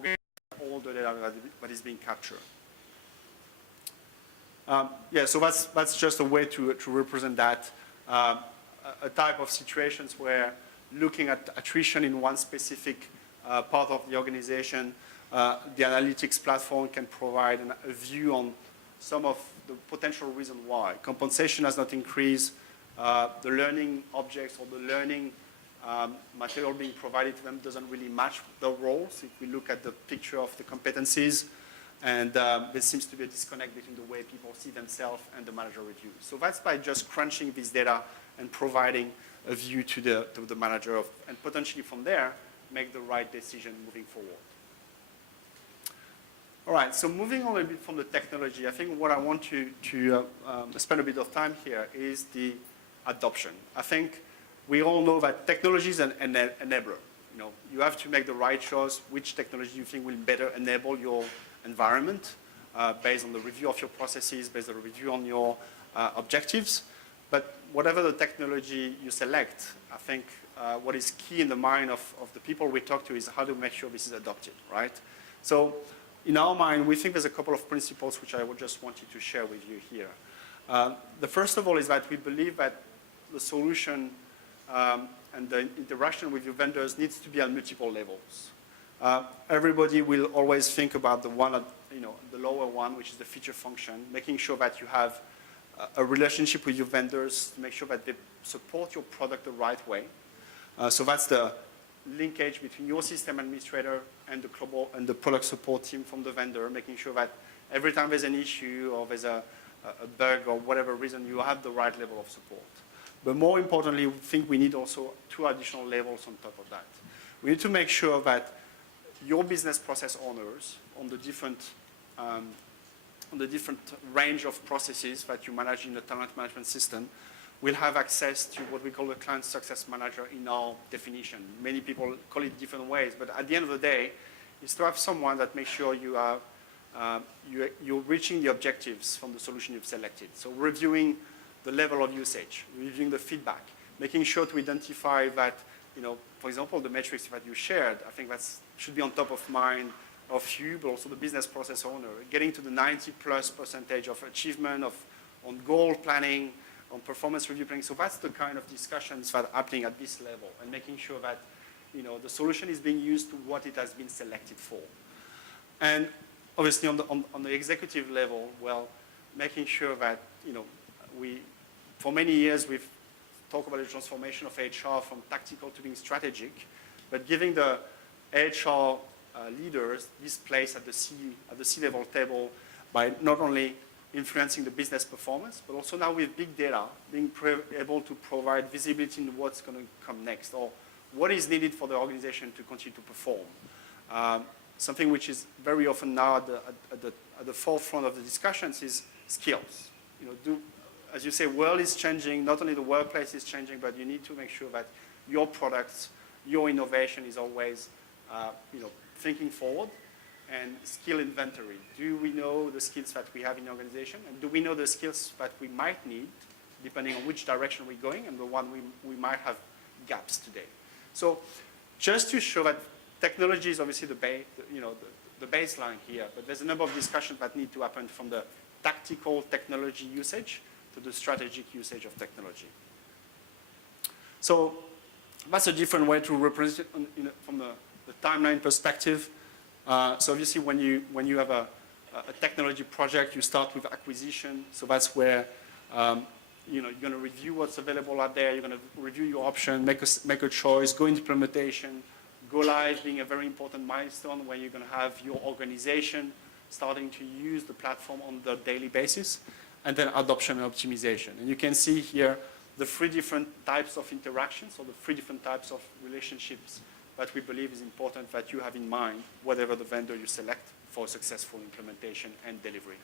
all the data that is being captured. Yeah, so that's just a way to represent that. A type of situations where looking at attrition in one specific part of the organization, the analytics platform can provide a view on some of the potential reason why. Compensation has not increased, the learning objects or the learning material being provided to them doesn't really match the roles. If we look at the picture of the competencies, and there seems to be a disconnect between the way people see themselves and the manager review. So that's by just crunching this data and providing a view to the manager and potentially from there, make the right decision moving forward. All right, so moving on a bit from the technology, I think what I want to spend a bit of time here is the adoption. I think we all know that technology is an enabler. You know, you have to make the right choice, which technology you think will better enable your environment based on the review of your processes, based on the review on your objectives. But whatever the technology you select, I think what is key in the mind of the people we talk to is how to make sure this is adopted, right? So in our mind, we think there's a couple of principles which I would just wanted to share with you here. The first of all is that we believe that the solution and the interaction with your vendors needs to be on multiple levels. Everybody will always think about the one at, the lower one, which is the feature function, making sure that you have a relationship with your vendors to make sure that they support your product the right way. So that's the linkage between your system administrator and the global and the product support team from the vendor, making sure that every time there's an issue or there's a bug or whatever reason, you have the right level of support. But more importantly, we think we need also 2 additional levels on top of that. We need to make sure that your business process owners on the different range of processes that you manage in the talent management system will have access to what we call the client success manager in our definition. Many people call it different ways, but at the end of the day, is to have someone that makes sure you are you're reaching the objectives from the solution you've selected. So reviewing the level of usage, reviewing the feedback, making sure to identify that, for example, the metrics that you shared, I think that should be on top of mind of you, but also the business process owner, getting to the 90+% of achievement on goal planning, on performance review planning. So that's the kind of discussions that are happening at this level and making sure that, the solution is being used to what it has been selected for. And obviously on the executive level, well, making sure that, for many years we've talked about the transformation of HR from tactical to being strategic, but giving the HR leaders this place at the C-level table by not only influencing the business performance, but also now with big data, being able to provide visibility into what's going to come next or what is needed for the organization to continue to perform. Something which is very often now at the forefront of the discussions is skills. As you say, world is changing, not only the workplace is changing, but you need to make sure that your products, your innovation is always thinking forward. And skill inventory. Do we know the skills that we have in the organization? And do we know the skills that we might need, depending on which direction we're going, and the one we might have gaps today? So just to show that technology is obviously the baseline here, but there's a number of discussions that need to happen from the tactical technology usage to the strategic usage of technology. So that's a different way to represent it from the timeline perspective. So obviously when you have a technology project, you start with acquisition. So that's where you're going to review what's available out there. You're going to review your option, make a choice, go into implementation, go live being a very important milestone where you're going to have your organization starting to use the platform on the daily basis, and then adoption and optimization. And you can see here the 3 different types of interactions or the 3 different types of relationships that we believe is important that you have in mind, whatever the vendor you select for successful implementation and delivery.